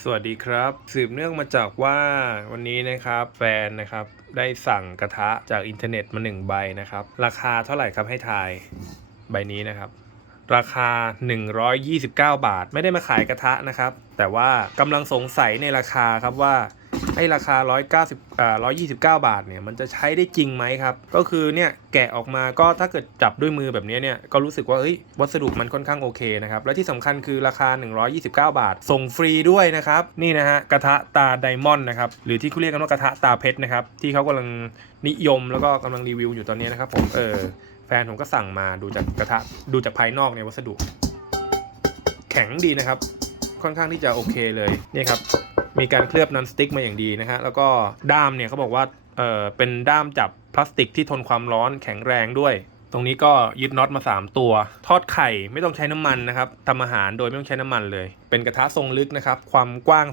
สวัสดีครับ สืบเนื่องมาจากว่าวันนี้นะครับแฟนนะครับได้สั่งกระทะจากอินเทอร์เน็ตมาหนึ่งใบนะครับ ราคาเท่าไหร่ครับให้ทายใบนี้นะครับ ราคา 129 บาท ไม่ได้มาขายกระทะนะครับ แต่ว่ากำลังสงสัยในราคาครับว่า ไอ้ราคา 190อ่า129 บาทเนี่ยมันจะใช้ได้จริงไหมครับ ก็คือเนี่ยแกะออกมาก็ถ้าเกิดจับด้วยมือแบบนี้เนี่ยก็รู้สึกว่าเฮ้ยวัสดุมันค่อนข้างโอเคนะครับและที่สำคัญคือราคา 129 บาท ส่งฟรีด้วยนะครับนี่นะฮะกระทะตาไดมอนด์นะครับหรือที่เขาเรียกกันว่ากระทะตาเพชรนะครับที่เขากำลังนิยมแล้วก็กำลังรีวิวอยู่ตอนนี้นะครับผมเออแฟนผมก็สั่งมาดูจากกระทะดูจากภายนอกเนี่ยวัสดุ แข็งดีนะครับค่อนข้างที่จะโอเคเลยนี่ครับ มีการเคลือบนันสติ๊กมาอย่างดีนะฮะแล้วก็ด้ามเนี่ยเขาบอกว่าเออเป็นด้ามจับพลาสติกที่ทนความร้อนแข็งแรงด้วย ตรงนี้ก็ยึดน็อตมา 3 ตัว ทอดไข่ไม่ต้องใช้น้ำมันนะครับทำอาหารโดยไม่ต้องใช้น้ำมันเลย เป็นกระทะทรงลึกนะครับ ความกว้าง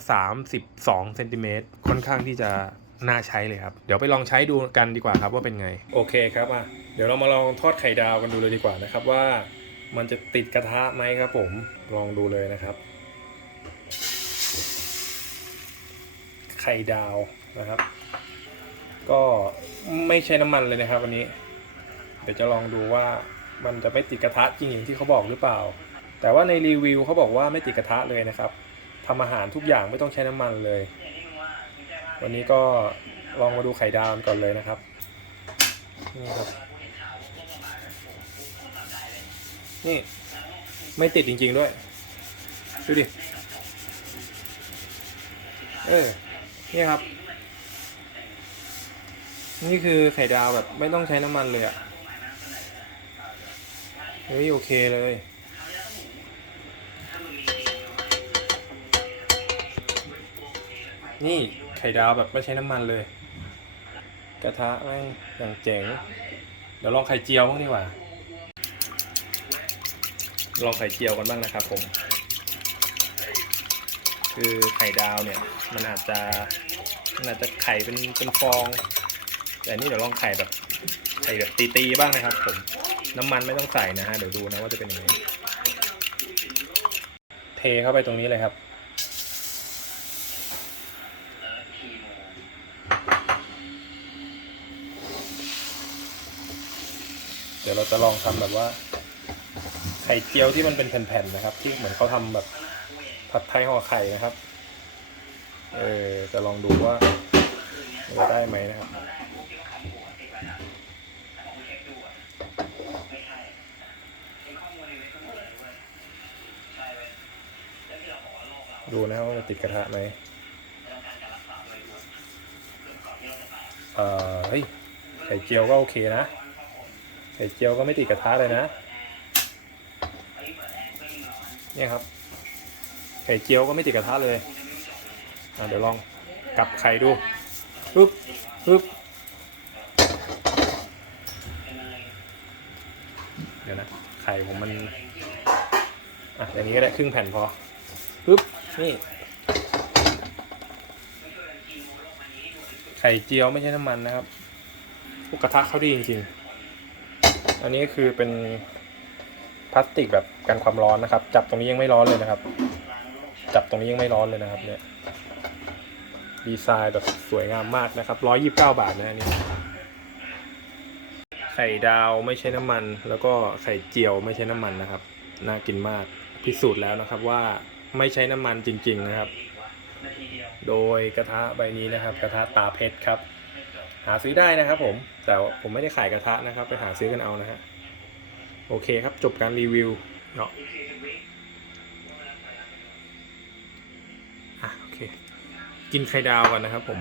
32เซนติเมตรค่อนข้างที่จะน่าใช้เลยครับ เดี๋ยวไปลองใช้ดูกันดีกว่าครับว่าเป็นไง โอเคครับอะเดี๋ยวเรามาลองทอดไข่ดาวกันดูเลยดีกว่านะครับว่า มันจะติดกระทะไหมครับผมลองดูเลยนะครับ ข่ดาวนะครับ ก็ไม่ใช้น้ำมันเลยนะครับวันนี้ เดี๋ยวจะลองดูว่ามันจะไม่ติดกระทะจริงอย่างที่เขาบอกหรือเปล่า แต่ว่าในรีวิวเขาบอกว่าไม่ติดกระทะเลยนะครับทำอาหารทุกอย่างไม่ต้องใช้น้ำมันเลย วันนี้ก็ลองมาดูไข่ดาวก่อนเลยนะครับนี่ครับนี่ไม่ติดจริง ๆด้วย ดูดิ เออ นี่ครับ นี่คือไข่ดาวแบบไม่ต้องใช้น้ำมันเลยอะเฮ้ยโอเคเลย นี่ไข่ดาวแบบไม่ใช้น้ำมันเลย กระทะแม่งอย่างเจ๋ง เดี๋ยวลองไข่เจียวบ้างดีกว่า ลองไข่เจียวกันบ้างนะครับผม คือไข่ดาวเนี่ยมันอาจจะมันอาจจะไข่เป็นเป็นฟอง แต่นี่เดี๋ยวลองไข่แบบไข่แบบตีๆบ้างนะครับผมน้ำมันไม่ต้องใส่นะฮะเดี๋ยวดูนะว่าจะเป็นยังไงเทเข้าไปตรงนี้เลยครับเดี๋ยวเราจะลองทำแบบว่า ไข่เจียวที่มันเป็นแผ่นๆนะครับ ที่เหมือนเขาทำแบบ ผัดไทยห่อไข่นะครับ เออจะลองดูว่าจะได้ไหมนะครับดูนะครับว่าติดกระทะไหมเอ่อเฮ้ยไข่เจียวก็โอเคนะ ไข่เจียวก็ไม่ติดกระทะเลยนะ เนี่ยครับ ข่เจียวก็ไม่ติดกระทะเลยเดี๋ยวลองกลับไข่ดูปึ๊บปึ๊บเดี๋ยวนะ ไข่ผมมันอะอย่างนี้ก็ได้ครึ่งแผ่นพอปึ๊บนี่ ไข่เจียวไม่ใช่น้ำมันนะครับพวกกระทะเขาดีจริงๆ อันนี้คือเป็นพลาสติกแบบกันความร้อนนะครับ จับตรงนี้ยังไม่ร้อนเลยนะครับ จับตรงนี้ยังไม่ร้อนเลยนะครับ เนี่ย ดีไซน์แบบสวยงามมากนะครับร้อยยิบเก้าบาทนะนนี่ไข่ดาวไม่ใช่น้ำมัน แล้วก็ไข่เจียวไม่ใช่น้ำมันนะครับ น่ากินมากพิสูจน์แล้วนะครับว่าไม่ใช้น้ำมันจริง ๆนะครับ โดยกระทะใบนี้นะครับ กระทะตาเพชรครับ หาซื้อได้นะครับ ผม แต่ผมไม่ได้ขายกระทะนะครับ ไปหาซื้อกันเอานะฮะโอเคครับจบการรีวิวเนาะอะโอเค กินไข่ดาวกันนะครับผม